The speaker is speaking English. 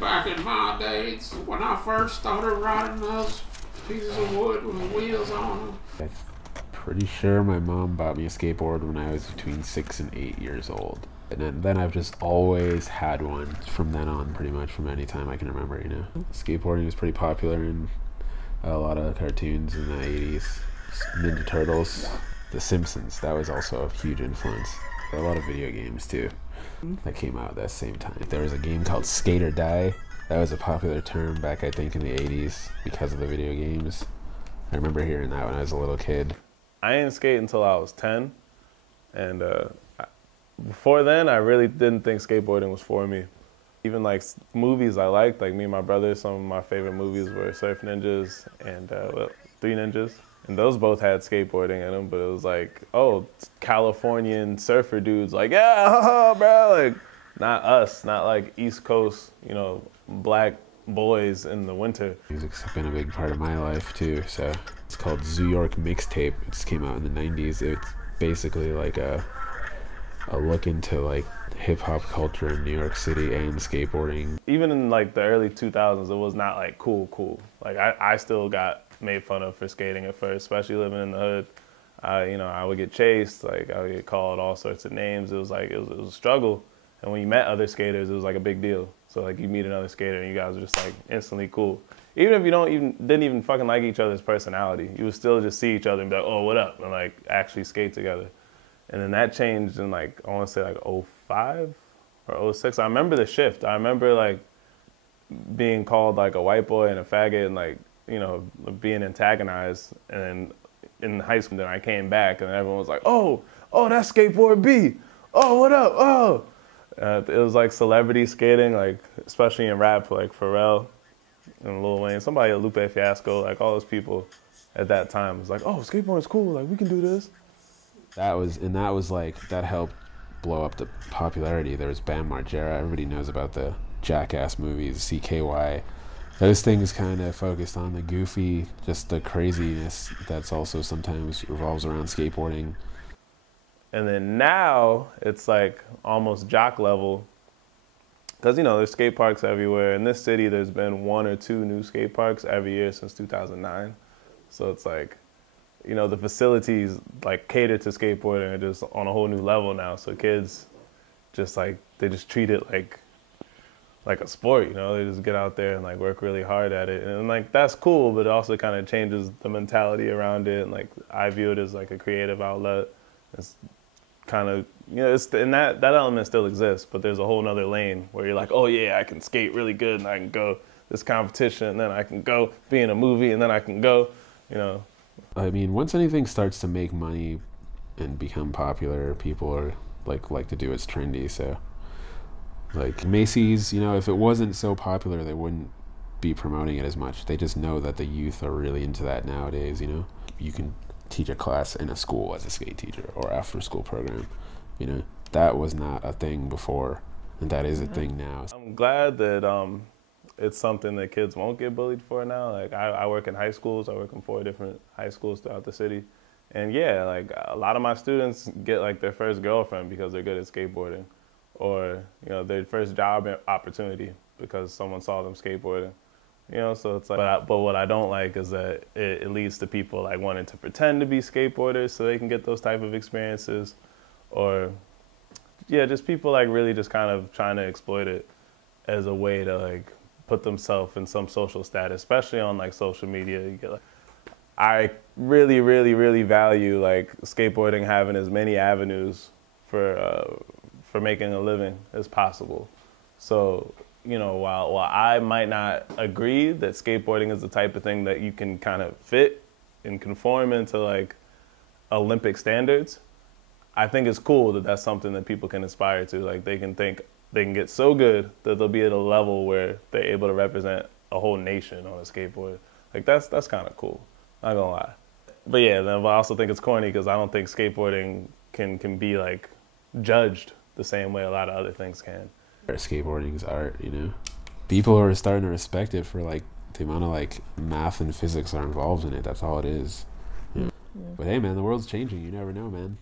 Back in my days, when I first started riding those pieces of wood with wheels on them. I'm pretty sure my mom bought me a skateboard when I was between 6 and 8 years old. And then I've just always had one from then on, pretty much from any time I can remember, you know. Skateboarding was pretty popular in a lot of cartoons in the 80s. Ninja Turtles, The Simpsons, that was also a huge influence. There are a lot of video games too that came out at that same time. There was a game called Skate or Die. That was a popular term back, I think, in the 80s because of the video games. I remember hearing that when I was a little kid. I didn't skate until I was 10, and before then, I really didn't think skateboarding was for me. Even like movies I liked, like me and my brother, some of my favorite movies were Surf Ninjas and Three Ninjas. And those both had skateboarding in them, but it was like, oh, Californian surfer dudes, like, yeah, bro, like, not us, not like East Coast, you know, black boys in the winter. Music's been a big part of my life too, so it's called Zoo York Mixtape. It just came out in the 90s. It's basically like a look into like hip-hop culture in New York City and skateboarding. Even in like the early 2000s, it was not like cool. Like I still got made fun of for skating at first, especially living in the hood. You know, I would get chased, like I would get called all sorts of names. It was like, it was a struggle. And when you met other skaters, it was like a big deal. So like you meet another skater and you guys are just like instantly cool. Even if you didn't even fucking like each other's personality, you would still just see each other and be like, oh, what up? And like actually skate together. And then that changed in like, I want to say like 05 or 06. I remember the shift. I remember like being called like a white boy and a faggot and like, you know, being antagonized. And then in high school, then I came back and everyone was like, oh, that's skateboard B. Oh, what up? Oh. It was like celebrity skating, like especially in rap, like Pharrell and Lil Wayne, somebody at Lupe Fiasco, like all those people at that time was like, oh, skateboarding's cool, like we can do this. That was like, that helped blow up the popularity. There was Bam Margera, everybody knows about the Jackass movies, CKY. Those things kind of focused on the goofy, just the craziness that's also sometimes revolves around skateboarding. And then now it's like almost jock level. Because, you know, there's skate parks everywhere. In this city, there's been 1 or 2 new skate parks every year since 2009. So it's like, you know, the facilities like cater to skateboarding are just on a whole new level now. So kids just like, they just treat it like a sport, you know? They just get out there and like work really hard at it. And like, that's cool, but it also kind of changes the mentality around it. And like, I view it as like a creative outlet. It's kind of, you know, and that element still exists, but there's a whole nother lane where you're like, oh yeah, I can skate really good and I can go this competition and then I can go be in a movie and then I can go, you know. I mean, once anything starts to make money and become popular, people are like to do what's trendy. So like Macy's, you know, if it wasn't so popular, they wouldn't be promoting it as much. They just know that the youth are really into that nowadays, you know. You can teach a class in a school as a skate teacher or after school program, you know. That was not a thing before, and that is a thing now. I'm glad that it's something that kids won't get bullied for now. Like I work in high schools. I work in 4 different high schools throughout the city, and yeah, like a lot of my students get like their first girlfriend because they're good at skateboarding, or you know, their first job opportunity because someone saw them skateboarding. You know, so it's like, but what I don't like is that it leads to people like wanting to pretend to be skateboarders so they can get those type of experiences, or yeah, just people like really just kind of trying to exploit it as a way to like put themselves in some social status, especially on like social media. You get like, I really value like skateboarding having as many avenues for making a living as possible. So, you know, while I might not agree that skateboarding is the type of thing that you can kind of fit and conform into like Olympic standards, I think it's cool that that's something that people can aspire to. Like they can think they can get so good that they'll be at a level where they're able to represent a whole nation on a skateboard. Like that's kind of cool, not gonna lie. But yeah, then I also think it's corny because I don't think skateboarding can be like judged the same way a lot of other things can. Skateboarding is art, you know. People are starting to respect it for like the amount of like math and physics are involved in it. That's all it is. You know? Yeah. But hey man, the world's changing. You never know, man.